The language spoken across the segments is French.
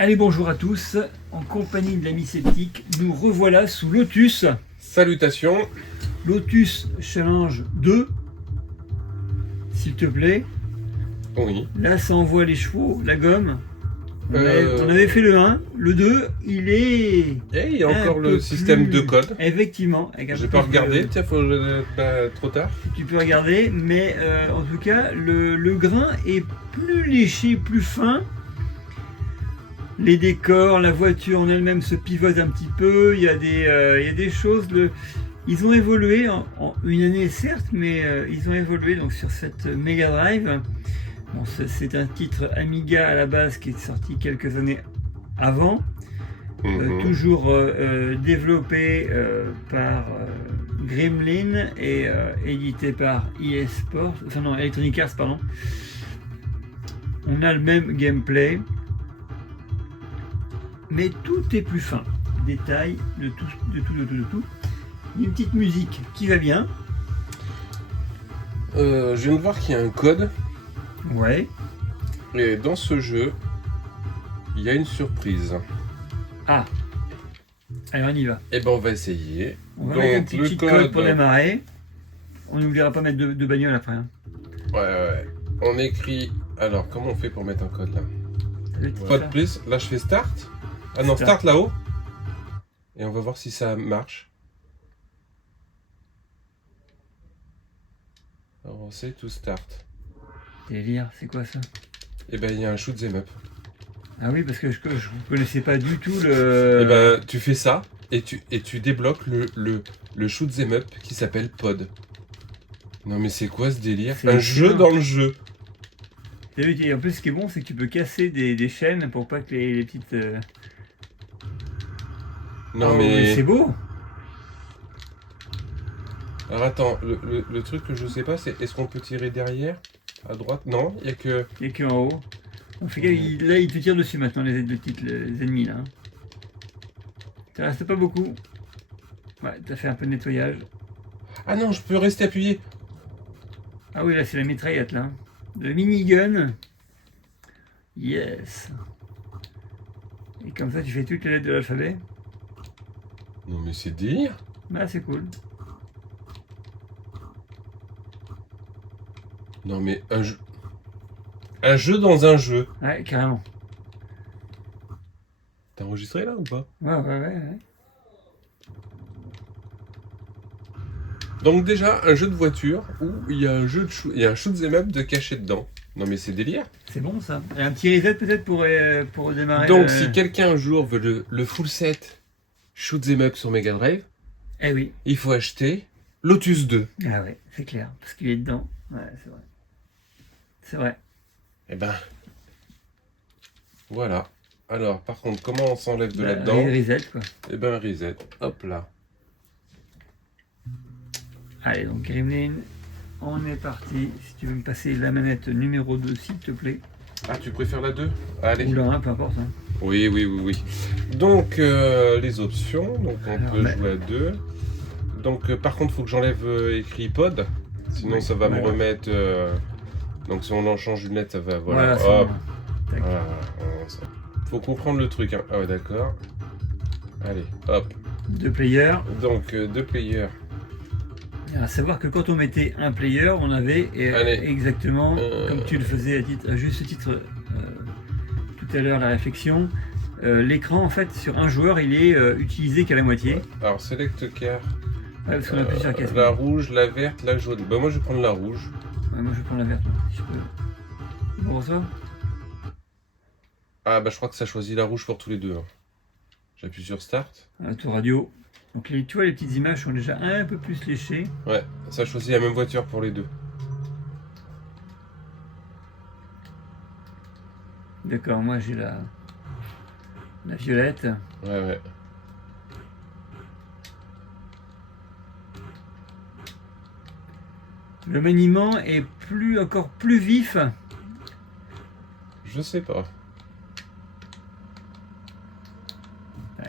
Allez, bonjour à tous, en compagnie de l'ami sceptique, nous revoilà sous Lotus. Salutations. Lotus Challenge 2, s'il te plaît. Oui. Là, ça envoie les chevaux, la gomme. On Euh, avait fait le 1, le 2, il est... Et il y a un encore peu le système plus- de code. Effectivement. Avec un J'ai peu pas plus regardé, de- tiens, faut que trop tard. Tu peux regarder, mais en tout cas, le grain est plus léché, plus fin. Les décors, la voiture en elle-même se pivote un petit peu. Il y a des choses. Ils ont évolué en une année, certes, mais ils ont évolué donc sur cette Mega Drive. Bon, c'est un titre Amiga à la base qui est sorti quelques années avant. Toujours développé par Gremlin et édité par Electronic Arts, pardon. On a le même gameplay, mais tout est plus fin. Détail de tout. Une petite musique qui va bien. Je viens de voir qu'il y a un code. Ouais. Et dans ce jeu, il y a une surprise. Ah. Alors on y va. Et ben on va essayer. On va Donc, mettre un petit le cheat code pour démarrer. On n'oubliera pas de mettre de bagnole après. Hein. Ouais. On écrit. Alors, comment on fait pour mettre un code là? Voilà. Code plus. Là, je fais start. Ah non, start là-haut. Et on va voir si ça marche. Alors, on sait to start. Délire, c'est quoi ça? Et ben il y a un shoot them up. Ah oui, parce que je ne connaissais pas du tout le... Et ben tu fais ça et tu débloques le shoot them up qui s'appelle Pod. Non mais c'est quoi ce délire? C'est Un jeu excellent. dans le jeu. Et en plus, ce qui est bon, c'est que tu peux casser des chaînes pour pas que les petites... Non Oh, mais... c'est beau. Alors attends, le truc que je sais pas c'est est-ce qu'on peut tirer derrière? À droite? Non, il y a que... Il n'y a qu'en haut. On fait gaffe, là, il te tire dessus maintenant, les ennemis, là. Ça reste pas beaucoup. Ouais, t'as fait un peu de nettoyage. Ah non, je peux rester appuyé. Ah oui, là, c'est la mitraillette, là. Le minigun. Yes. Et comme ça, tu fais toutes les lettres de l'alphabet. Non mais c'est délire. Bah, c'est cool. Non mais un jeu... Un jeu dans un jeu. Ouais, carrément. T'as enregistré là ou pas? Ouais. Donc déjà, un jeu de voiture où il y a un jeu de il y a un shoot them up de caché dedans. Non mais c'est délire. C'est bon, ça. Et un petit reset, peut-être, pour démarrer. Donc si quelqu'un un jour veut le full set shoot them up sur Mega Drive, Eh oui. il faut acheter Lotus 2. Ah ouais, c'est clair. Parce qu'il est dedans. Ouais, c'est vrai. C'est vrai. Et ben... Voilà. Alors, par contre, comment on s'enlève de Bah, là-dedans? reset, quoi. Et ben reset. Hop là. Allez, donc Gremlin, on est parti. Si tu veux me passer la manette numéro 2, s'il te plaît. Ah, tu préfères la 2? Allez. Ou la 1, peu importe. Hein. Oui. Donc, les options. Donc, on Alors, peut bah- jouer à 2. Donc, par contre, il faut que j'enlève écrit pod. Sinon, Oui, ça va me voilà. remettre... Donc, si on en change une lettre, ça va... Voilà, Voilà. c'est Hop. bon. Tac. Voilà. Faut comprendre le truc. Hein. Ah ouais, d'accord. Allez, hop. 2 players. Donc, 2 players. À savoir que quand on mettait un player, on avait Allez. exactement, comme tu le faisais à juste titre tout à l'heure, la réflexion, l'écran, en fait, sur un joueur, il est utilisé qu'à la moitié. Ouais. Alors, select car. Ouais, parce qu'on a plusieurs casques. La rouge, la verte, la jaune. Bah, moi, je vais prendre la rouge. Ouais, moi, je vais prendre la verte, si je peux. Bon, pour toi. Ah, bah, je crois que ça choisit la rouge pour tous les deux. Hein. J'appuie sur Start. Un tour radio. Donc, tu vois, les petites images sont déjà un peu plus léchées. Ouais, ça choisit la même voiture pour les deux. D'accord, moi, j'ai la violette. Ouais. Le maniement est encore plus vif. Je sais pas.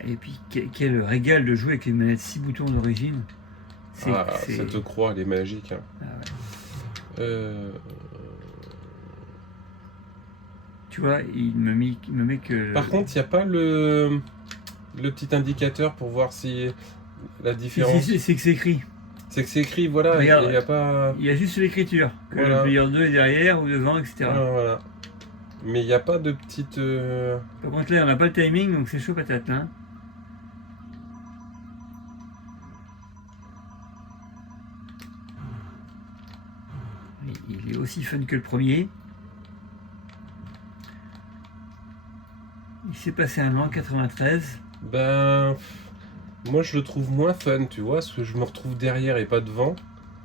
Et puis, quel régal de jouer avec une manette 6 boutons d'origine. Cette croix, elle est magique. Hein. Ah ouais. Tu vois, il me met que... Par contre, il n'y a pas le petit indicateur pour voir si la différence. C'est que c'est écrit. C'est que c'est écrit, voilà, Regarde. il n'y a pas. Il y a juste l'écriture. Que Voilà. le player 2 est derrière ou devant, etc. Voilà, voilà. Mais il n'y a pas de petite. Par contre, là, on n'a pas le timing, donc c'est chaud patate, là. Il est aussi fun que le premier. Il s'est passé un an, 93. Ben. Moi, je le trouve moins fun, tu vois, parce que je me retrouve derrière et pas devant.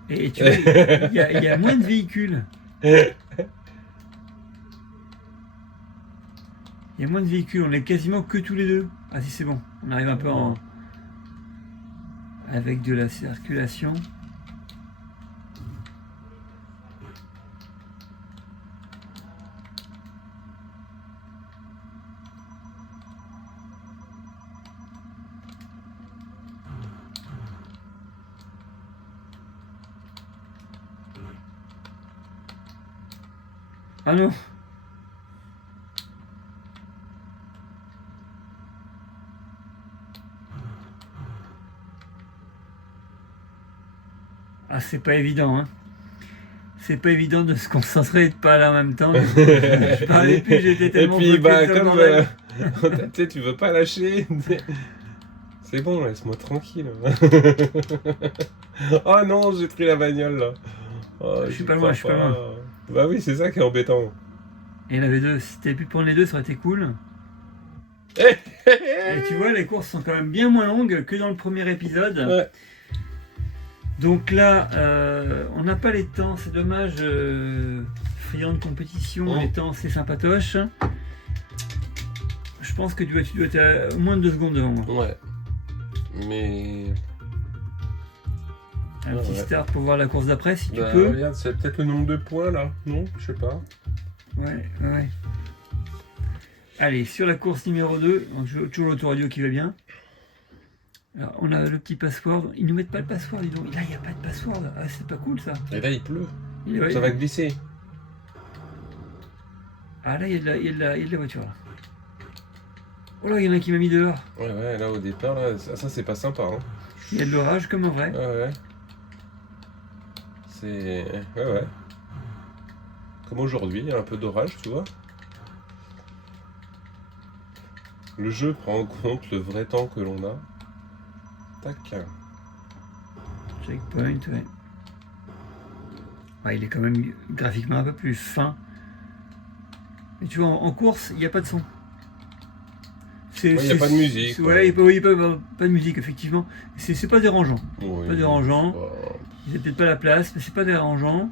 Et tu vois, il y a moins de véhicules. Il y a moins de véhicules, on est quasiment que tous les deux. Ah si, c'est bon, on arrive un peu en... avec de la circulation. Ah non. Ah, c'est pas évident, hein. C'est pas évident de se concentrer et de pas aller en même temps. Je parlais plus, j'étais Et tellement puis, bloqué bah, dans le comme. bordel. Tu sais, tu veux pas lâcher. C'est bon, laisse-moi tranquille. Oh non, j'ai pris la bagnole là. Oh, Je suis j'y pas loin, crois je suis pas loin. Bah oui, c'est ça qui est embêtant. Et il y en avait deux. Si t'avais pu prendre les deux, ça aurait été cool. Et tu vois, les courses sont quand même bien moins longues que dans le premier épisode. Ouais. Donc là, on n'a pas les temps, c'est dommage. Friand de compétition, Oh. les temps, c'est sympatoche. Je pense que tu dois être à moins de 2 secondes devant moi. Ouais. Mais. Un petit Ouais. start pour voir la course d'après, si tu Bah, peux. regarde, c'est peut-être le nombre de points là. Non, je sais pas. Ouais, ouais. Allez, sur la course numéro 2, donc toujours l'autoradio qui va bien. Alors, on a le petit password. Ils nous mettent pas le password, dis donc. Là, il n'y a pas de password. Ah, c'est pas cool ça. Et là, il pleut. Ouais. Ça va glisser. Ah, là, il y a de la voiture. Là. Oh là, il y en a un qui m'a mis dehors. Ouais, ouais, là au départ, là, ça c'est pas sympa. Hein. Il y a de l'orage comme en vrai. Ouais, ouais. C'est. Ouais, ouais. Comme aujourd'hui, il y a un peu d'orage, tu vois. Le jeu prend en compte le vrai temps que l'on a. Tac. Checkpoint, ouais. Ouais, il est quand même graphiquement un peu plus fin. Et tu vois, en course, il n'y a pas de son. Il n'y a pas de musique. Ouais, il n'y a pas de musique, effectivement. C'est pas dérangeant. Oui, Pas dérangeant. c'est pas- Ils n'ont peut-être pas la place, mais c'est pas dérangeant.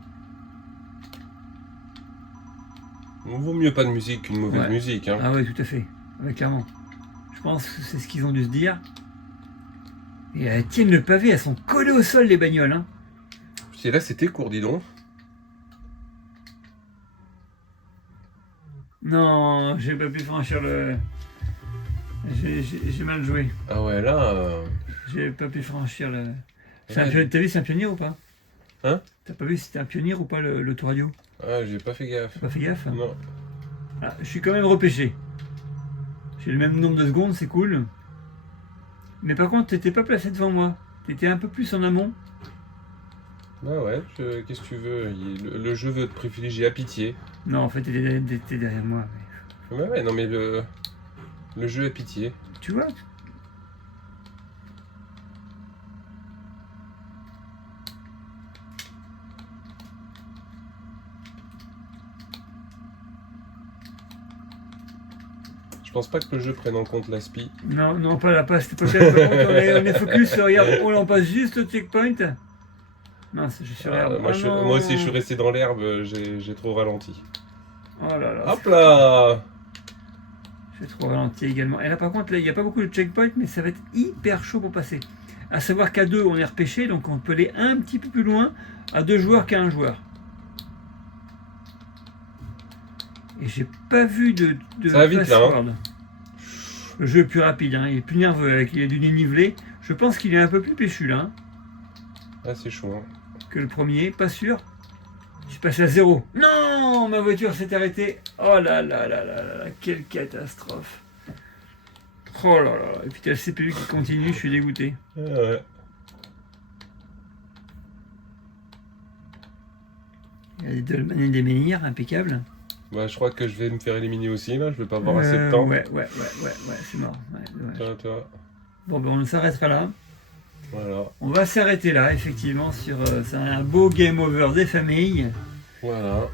Il vaut mieux pas de musique qu'une mauvaise Ouais. musique. Hein. Ah ouais, tout à fait. Ouais, clairement. Je pense que c'est ce qu'ils ont dû se dire. Et elles tiennent le pavé, elles sont collées au sol, les bagnoles. Hein. Et là, c'était court, dis donc. Non, j'ai pas pu franchir le... J'ai mal joué. Ah ouais, là. J'ai pas pu franchir le... Ouais. T'as vu c'est un pionnier ou pas? Hein? T'as pas vu si c'était un pionnier ou pas l'autoradio? Ah, j'ai pas fait gaffe. T'as pas fait gaffe? Non. Ah, je suis quand même repêché. J'ai le même nombre de secondes, c'est cool. Mais par contre, t'étais pas placé devant moi. T'étais un peu plus en amont. Ah ouais, qu'est-ce que tu veux? Le jeu veut te privilégier à pitié. Non, en fait, t'étais derrière moi. Ouais, ouais, non mais le jeu à pitié. Tu vois? Je pense pas que le jeu prenne en compte l'aspi. Non, non, pas la passe, c'était pas clair. Par contre, on est focus, regarde, oh là, on passe juste au checkpoint. Mince, je suis sur l'herbe. Moi, Ah non. moi aussi, je suis resté dans l'herbe, j'ai trop ralenti. Oh là là. Hop là! J'ai trop ralenti également. Et là, par contre, il n'y a pas beaucoup de checkpoints, mais ça va être hyper chaud pour passer. À savoir qu'à 2, on est repêché, donc on peut aller un petit peu plus loin à 2 joueurs qu'à 1 joueur. Et j'ai pas vu de Ça va vite, là, hein. password. Le jeu est plus rapide, hein, il est plus nerveux, avec il y a du dénivelé. Je pense qu'il est un peu plus péchu là hein, Ah, c'est chaud. Hein. que le premier, pas sûr. Je passe à 0. Non, ma voiture s'est arrêtée. Oh là là là là là là, quelle catastrophe. Oh là là, et puis t'as le CPU qui continue, je suis dégoûté. Ouais. Il y a des dolmens et des menhirs, impeccable. Bah, je crois que je vais me faire éliminer aussi, là. Je vais pas avoir assez de temps. Ouais, c'est mort. Ouais, dommage. Toi. Bon, ben on s'arrêtera là. Voilà. On va s'arrêter là, effectivement, sur c'est un beau game over des familles. Voilà.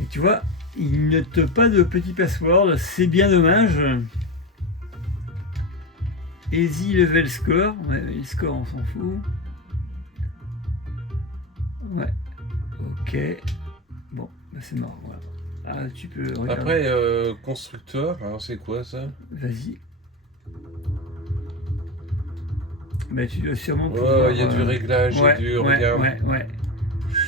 Et tu vois, il ne te pas de petit password, c'est bien dommage. Easy level score, ouais, les scores on s'en fout. Ouais, ok. Bon, bah c'est mort, voilà. Ah, tu peux regarder. Après, constructeur, alors c'est quoi ça? Vas-y. Bah tu dois sûrement Ouais, pouvoir... il y a du réglage, il y a du... regarde. Ouais.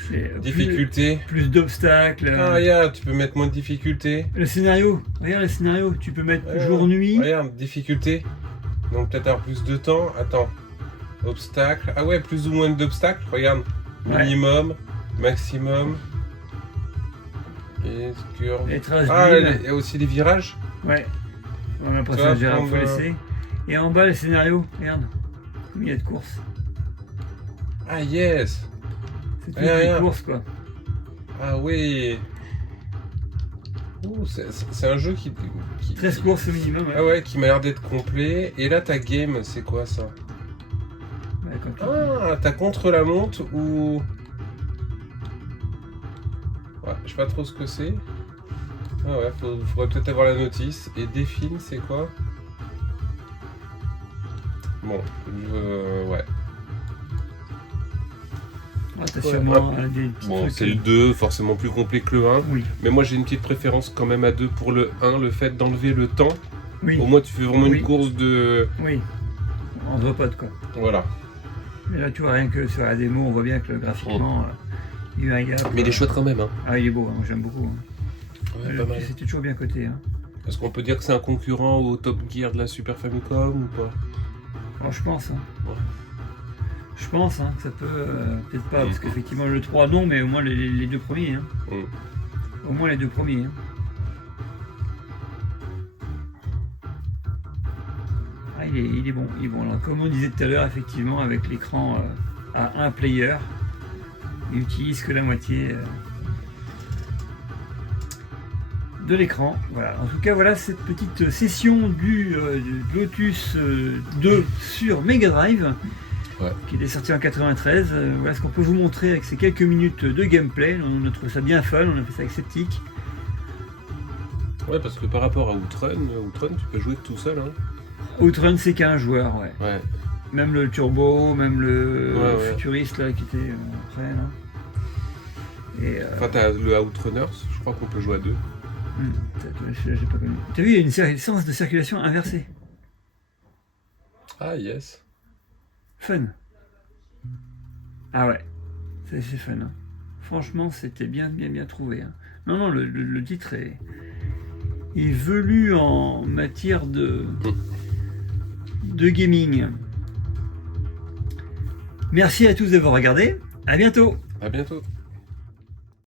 C'est Difficulté. plus d'obstacles. Ah, regarde, tu peux mettre moins de difficulté. Le scénario, regarde le scénario, tu peux mettre Ouais, jour-nuit. Regarde, difficulté. Donc peut-être avoir plus de temps. Attends. Obstacle. Ah ouais, plus ou moins d'obstacles. Regarde. Ouais. Minimum, maximum. Et curve. Les traces Ah, d'huile. il y a aussi les virages. Ouais. On a Tu vois, passé déjà, prendre, faut laisser. Et en bas, le scénario, regarde. Combien il y a de courses. Ah yes. C'est toutes Ouais, les ouais. courses, quoi. Ah oui. Ouh, c'est un jeu qui 13 courses au minimum. Ah ouais, qui m'a l'air d'être complet. Et là, ta game, c'est quoi ça? Ouais, quand tu- Ah, t'as contre-la-montre ou... Ouais, je sais pas trop ce que c'est. Ah ouais, faudrait peut-être avoir la notice. Et défile, c'est quoi? Bon, ouais. Ouais, t'as sûrement des petits Bon, trucs. c'est le 2, forcément plus complet que le 1. Oui, Mais moi, j'ai une petite préférence quand même à 2 pour le 1. Le fait d'enlever le temps. oui, Au moins, tu fais vraiment Oui. une course de... oui. On se voit pas de quoi. Voilà. Mais là, tu vois, rien que sur la démo, on voit bien que graphiquement, il y a eu un gap. Mais il est chouette quand même, hein. Ah, il est beau, hein, j'aime beaucoup. Hein. Ouais, pas mal. C'était toujours bien coté. Hein. Est-ce qu'on peut dire que c'est un concurrent au Top Gear de la Super Famicom ou pas? Alors, je pense. Hein. Ouais. Je pense hein, que ça peut. Peut-être pas, parce qu'effectivement, le 3, non, mais au moins les deux premiers. Hein. Au moins les deux premiers. Hein. Ah, il est bon. Il est bon. Alors, comme on disait tout à l'heure, effectivement, avec l'écran à un player, il utilise que la moitié de l'écran. Voilà. En tout cas, voilà cette petite session du Lotus 2 sur Mega Drive. Ouais. Qui était sorti en 93. Voilà ce qu'on peut vous montrer avec ces quelques minutes de gameplay. On a trouvé ça bien fun, on a fait ça avec Septic. Ouais, parce que par rapport à Outrun, tu peux jouer tout seul, hein. Outrun, c'est qu'un joueur, ouais. Ouais. Même le Turbo, même le Ouais. Futuriste là qui était après là. Et Enfin, t'as le Outrunners, je crois qu'on peut jouer à 2. celui-là, j'ai pas connu. T'as vu, il y a une séquence de circulation inversée. Ah, yes. Fun. Ah ouais, c'est fun. Hein. Franchement, c'était bien trouvé. Hein. Non, le titre est velu en matière de gaming. Merci à tous d'avoir regardé. À bientôt. À bientôt.